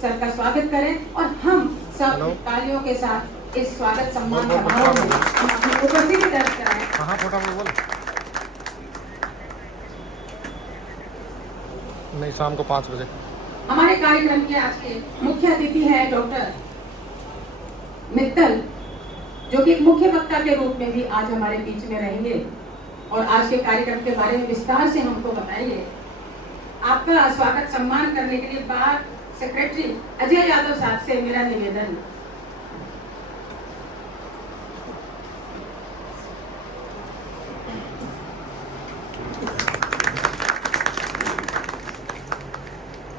Sir का स्वागत करें और हम सब तालियों के साथ इस स्वागत सम्मान समारोह में अपनी उपस्थिति दर्ज कराएं। कहाँ फटाफट बोल। नहीं, शाम को 5 बजे। हमारे कार्यक्रम के आज के मुख्य अतिथि हैं डॉक्टर मित्तल, जो कि एक मुख्य वक्ता के रूप में भी आज हमारे बीच में रहेंगे और आज के कार्यक्रम के बारे में विस्तार से हमको बताएंगे। आपका स्वागत सम्मान करने के लिए बार सेक्रेटरी अजय यादव साहब से मेरा निवेदन।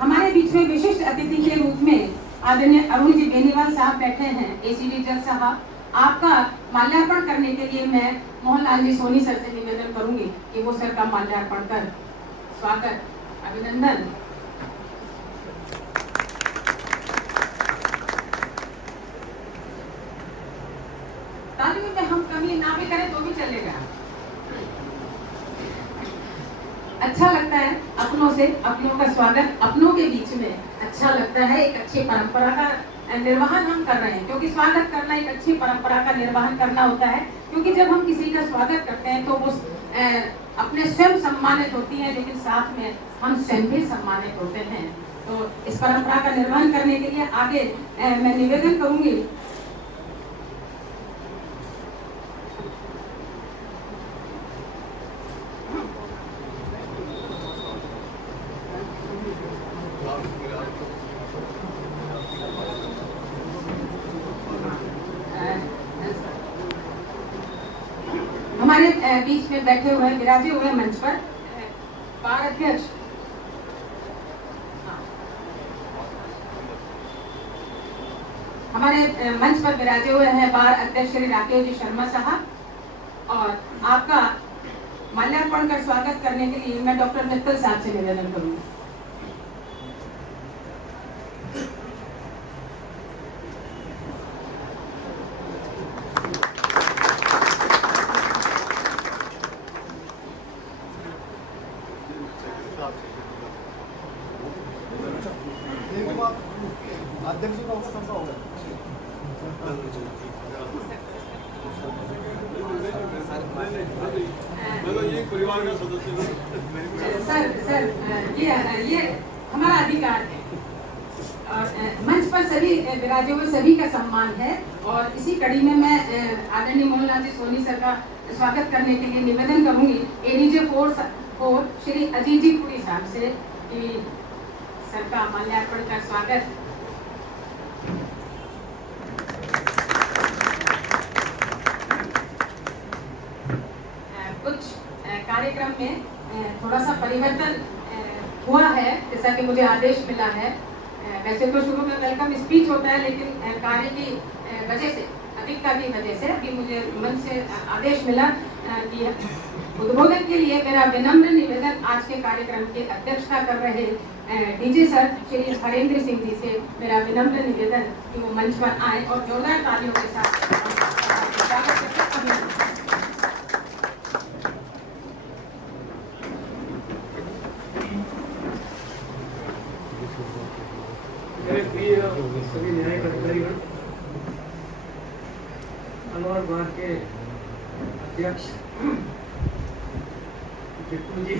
हमारे बीच में विशिष्ट अतिथि के रूप में आदरणीय अरुण जी बेनीवाल साहब बैठे हैं, एसीडी जज साहब। आपका माल्यार्पण करने के लिए मैं मोहनलाल जी सोनी सर से निवेदन करूंगी कि वो सर का माल्यार्पण कर स्वागत अभिनंदन। तालियों में हम कमी ना भी करें तो भी चलेगा। अच्छा लगता है अपनों से, अपनों का स्वागत अपनों के बीच में अच्छा लगता है। एक अच्छी परंपरा का निर्वहन हम कर रहे हैं, क्योंकि स्वागत करना एक अच्छी परंपरा का निर्वहन करना होता है। क्योंकि जब हम किसी का स्वागत करते हैं तो वो अपने स्वयं सम्मानित होती है, लेकिन साथ में हम स्वयं भी सम्मानित होते हैं। तो इस परंपरा का निर्वहन करने के लिए आगे मैं निवेदन करूंगी हमारे बीच में बैठे हुए विराजे हुए मंच पर बार अध्यक्ष हमारे मंच पर विराजे हुए हैं बार अध्यक्ष श्री राकेश जी शर्मा साहब। और आपका माल्यार्पण कर स्वागत करने के लिए मैं डॉक्टर मित्तल साहब से निवेदन करूंगी। परिवार का सदस्य सर ये हमारा अधिकार है और मंच पर सभी विराजे हुए सभी का सम्मान है। और इसी कड़ी में मैं आदरणीय मोहनलाल जी सोनी सर का स्वागत करने के लिए निवेदन करूंगी एडीजे 4 श्री अजीत जी पुरी साहब से कि सर का माल्यार्पण का स्वागत। कुछ कार्यक्रम में थोड़ा सा परिवर्तन हुआ है, जैसा कि मुझे आदेश मिला है। वैसे तो शुरू में वेलकम स्पीच होता है, लेकिन कार्य की वजह से, अधिकता की वजह से अभी मुझे मन से आदेश मिला कि उद्बोधन के लिए मेरा विनम्र निवेदन आज के कार्यक्रम की अध्यक्षता कर रहे डीजे सर श्री हरेंद्र सिंह जी से मेरा विनम्र निवेदन कि वो मंच पर आए और जोरदार तालियों के साथ स्वागत करके सभी न्यायिक अधिकारीगण, अलवर बार के अध्यक्ष बिट्टू जी,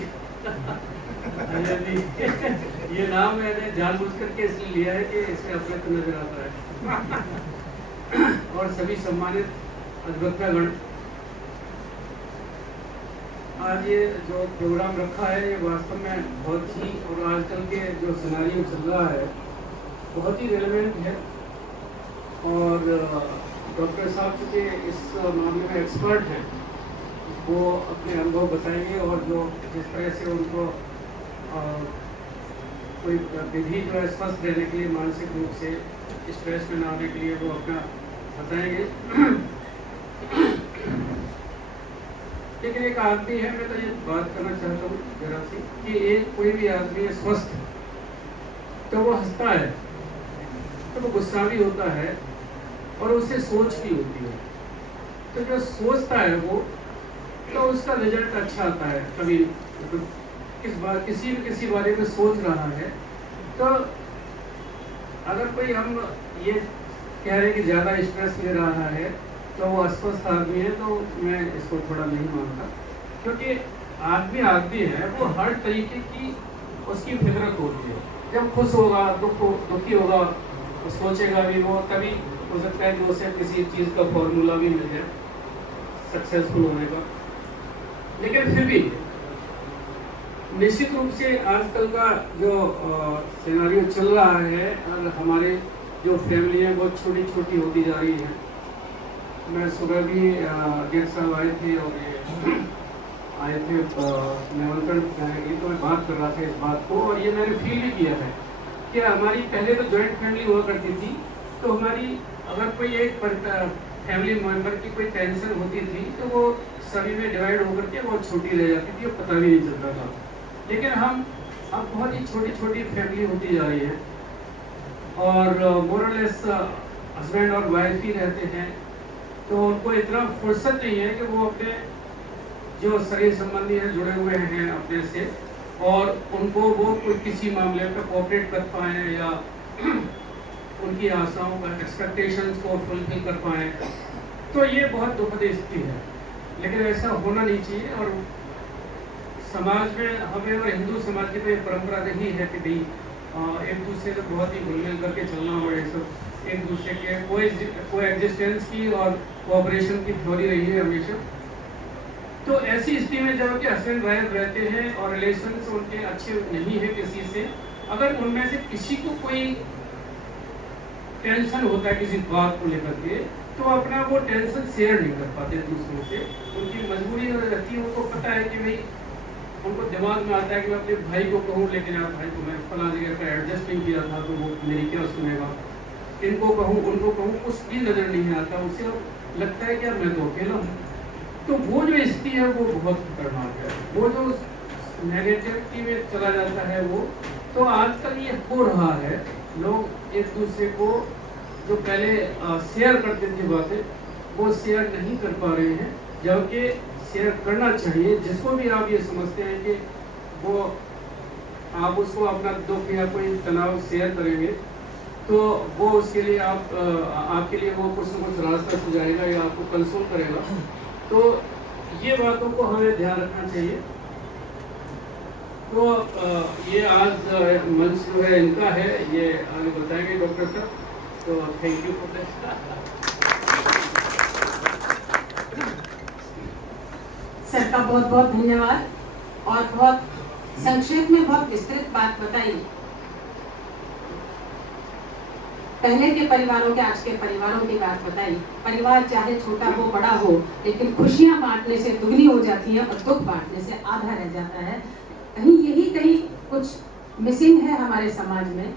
ये नाम मैंने जानबूझ करके इसलिए लिया है कि इसमें अपने को नजर आता है। और सभी सम्मानित अधिवक्तागण, आज ये जो प्रोग्राम रखा है ये वास्तव में बहुत ही, और आजकल के जो सिनारियो चल रहा है बहुत ही रेलेवेंट है। और डॉक्टर साहब चूँकि इस मामले में एक्सपर्ट हैं, वो अपने अनुभव बताएंगे और जो जिस तरह से उनको कोई विधि जो है स्वस्थ रहने के लिए, मानसिक रूप से स्ट्रेस में ना आने के लिए वो अपना बताएंगे। लेकिन एक आदमी है, मैं तो ये बात करना चाहता हूँ जरा सी कि एक कोई भी आदमी है स्वस्थ तो वो हंसता है, तो वो गुस्सा भी होता है और उससे सोच भी होती है। तो जो सोचता है वो, तो उसका रिजल्ट अच्छा आता है। कभी किसी बारे में सोच रहा है तो अगर कोई हम ये कह रहे हैं कि ज़्यादा स्ट्रेस ले रहा है तो वो अस्वस्थ आदमी है, तो मैं इसको थोड़ा नहीं मानता, क्योंकि आदमी है, वो हर तरीके की उसकी फितरत होती है। जब खुश होगा, दुखी होगा, वो सोचेगा भी, वो तभी हो सकता है कि उसे किसी चीज़ का फॉर्मूला भी मिल जाए सक्सेसफुल होने का। लेकिन फिर भी निश्चित रूप से आजकल का जो सिनेरियो चल रहा है, और हमारे जो फैमिली है बहुत छोटी छोटी होती जा रही है। मैं सुबह भी गेस्ट साहब आए थे और ये आए थे निमंत्रण की, तो मैं बात कर रहा था इस बात को, और ये मैंने फील भी किया है कि हमारी पहले तो जॉइंट फैमिली हुआ करती थी, तो हमारी अगर कोई एक फैमिली मेम्बर की कोई टेंशन होती थी तो वो सभी में डिवाइड होकर के बहुत छोटी रह जाती थी और पता भी नहीं चलता था। लेकिन हम अब बहुत ही छोटी छोटी फैमिली होती जा रही है, और मोरलेस हस्बैंड और वाइफ ही रहते हैं, तो उनको इतना फुर्सत नहीं है कि वो अपने जो शरीर संबंधी है जुड़े हुए हैं अपने से, और उनको वो कोई किसी मामले पर कोऑपरेट कर पाएँ या उनकी आशाओं का एक्सपेक्टेशंस को फुलफिल कर पाएँ। तो ये बहुत दुखद स्थिति है, लेकिन ऐसा होना नहीं चाहिए। और समाज में हमें, और हिंदू समाज की तो ये परंपरा रही है कि भाई एक दूसरे से बहुत ही घुल मिल करके चलना, और ये सब एक दूसरे के को एग्जिस्टेंस की और कोऑपरेशन की थ्योरी रही है हमेशा। तो ऐसी स्थिति में जब कि हस्बैंड वाइफ रहते हैं और रिलेशंस उनके अच्छे नहीं है किसी से, अगर उनमें से किसी को कोई टेंशन होता है किसी बात को लेकर के, तो अपना वो टेंशन शेयर नहीं कर पाते दूसरों से। उनकी मजबूरी रहती है, उनको पता है कि भाई, उनको दिमाग में आता है कि मैं अपने भाई को कहूँ, लेकिन यार भाई को मैं फला जगह पर एडजस्ट नहीं किया था, तो वो मेरी क्या सुनेगा। इनको कहूँ, उनको कहूँ, कुछ भी नज़र नहीं आता, उसे लगता है कि यार मैं तो अकेला हूँ। तो वो जो स्थिति है वो बहुत खतरनाक है, वो जो नेगेटिविटी में चला जाता है वो। तो आजकल ये हो रहा है, लोग एक दूसरे को जो पहले शेयर करते थे बातें, वो शेयर नहीं कर पा रहे हैं, जबकि शेयर करना चाहिए। जिसको भी आप ये समझते हैं कि वो आप उसको अपना दुख या कोई तनाव शेयर करेंगे, तो वो उसके लिए आपके लिए वो कुछ न कुछ रास्ता सुझाएगा या आपको कंसोल करेगा। तो ये बातों को हमें ध्यान रखना चाहिए। तो ये आज मंच जो है इनका है, ये आगे बताएंगे डॉक्टर साहब। तो थैंक यू फॉर सर का बहुत बहुत धन्यवाद, और बहुत संक्षेप में बहुत विस्तृत बात बताई। पहले के परिवारों के, आज के परिवारों की बात बताई। परिवार चाहे छोटा हो बड़ा हो, लेकिन खुशियां बांटने से दुगनी हो जाती है और दुख बांटने से आधा रह जाता है। कहीं कुछ मिसिंग है हमारे समाज में,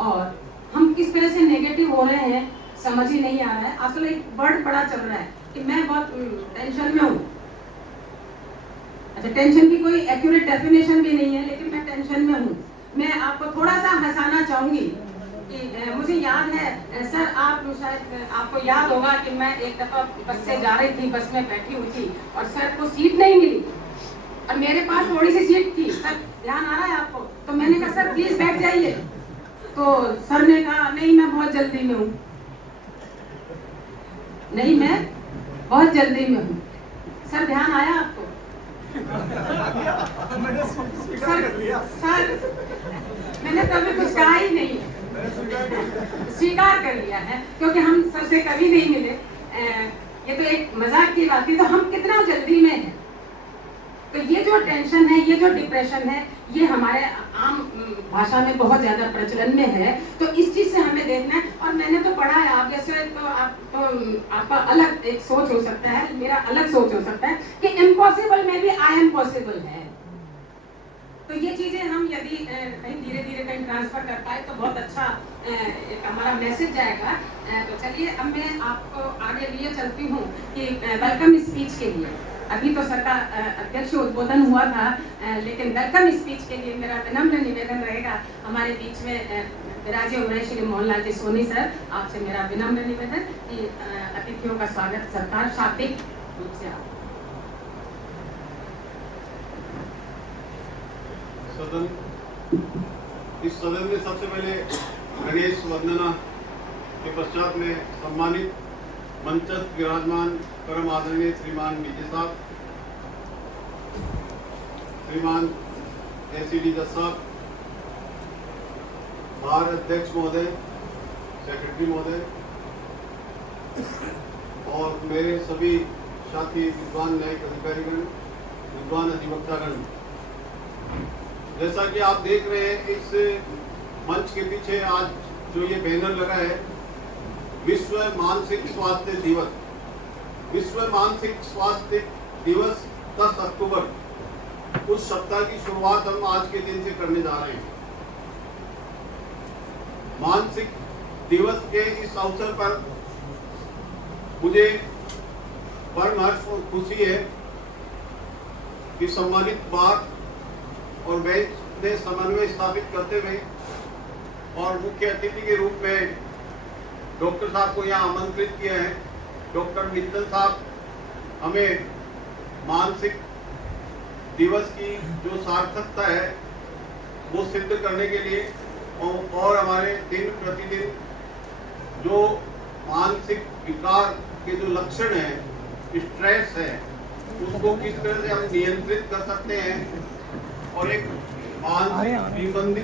और हम किस तरह से नेगेटिव हो रहे हैं समझ ही नहीं आ रहा है। आजकल एक वर्ड बड़ा चल रहा है कि मैं बहुत टेंशन में हूँ। अच्छा, टेंशन की कोई एक्यूरेट डेफिनेशन भी नहीं है, लेकिन मैं टेंशन में हूँ। मैं आपको थोड़ा सा हंसाना चाहूंगी कि मुझे याद है सर, आप शायद आपको याद होगा कि मैं एक दफा बस से जा रही थी, बस में बैठी हुई थी और सर को सीट नहीं मिली, और मेरे पास थोड़ी सी सीट थी। सर ध्यान आ रहा है आपको? तो मैंने कहा सर प्लीज बैठ जाइए। तो सर ने कहा नहीं, मैं बहुत जल्दी में हूँ। नहीं, मैं बहुत जल्दी में हूँ। सर ध्यान आया आपको? सर मैंने कभी कुछ कहा ही नहीं, स्वीकार कर लिया है, क्योंकि हम सर से कभी नहीं मिले। ये तो एक मजाक की बात थी। तो हम कितना जल्दी में हैं। तो ये जो टेंशन है, ये जो डिप्रेशन है, ये हमारे आम भाषा में बहुत ज्यादा प्रचलन में है। तो इस चीज से हमें देखना है। और मैंने तो पढ़ा है, आप जैसे तो आपका अलग एक सोच हो सकता है, मेरा अलग सोच हो सकता है कि इम्पॉसिबल में भी आई एम पॉसिबल है। तो ये चीजें हम यदि कहीं धीरे धीरे कहीं ट्रांसफर कर पाए तो बहुत अच्छा एक हमारा मैसेज जाएगा। तो चलिए, अब मैं आपको आगे लिए चलती हूँ कि वेलकम स्पीच के लिए। अभी तो सर का अध्यक्ष उद्बोधन हुआ था, लेकिन वेलकम स्पीच के लिए मेरा विनम्र निवेदन रहेगा। हमारे बीच में विराजे हो रहे श्री मोहनलाल जी सोनी सर, आपसे मेरा विनम्र निवेदन कि अतिथियों का स्वागत सरकार शाब्दिक रूप से आप। सदन, इस सदन में सबसे पहले गणेश वंदना के पश्चात में सम्मानित मंचस्थ विराजमान परम आदरणीय श्रीमान डीजे साहब, श्रीमान एसीडी जज साहब, बार अध्यक्ष महोदय, सेक्रेटरी महोदय और मेरे सभी साथी विद्वान न्यायिक अधिकारीगण, विद्वान अधिवक्तागण, जैसा कि आप देख रहे हैं इस मंच के पीछे आज जो ये बैनर लगा है, विश्व मानसिक स्वास्थ्य दिवस। विश्व मानसिक स्वास्थ्य दिवस 10 अक्टूबर, उस सप्ताह की शुरुआत हम आज के दिन से करने जा रहे हैं। मानसिक दिवस के इस अवसर पर मुझे परम हर्ष और खुशी है कि सम्मानित बार और बेंच ने समन्वय स्थापित करते हुए और मुख्य अतिथि के रूप में डॉक्टर साहब को यहाँ आमंत्रित किया है। डॉक्टर मित्तल साहब हमें मानसिक दिवस की जो सार्थकता है वो सिद्ध करने के लिए और हमारे दिन प्रतिदिन जो मानसिक विकार के जो लक्षण हैं, स्ट्रेस है, उसको किस तरह से हम नियंत्रित कर सकते हैं और एक मानसिक विबंधित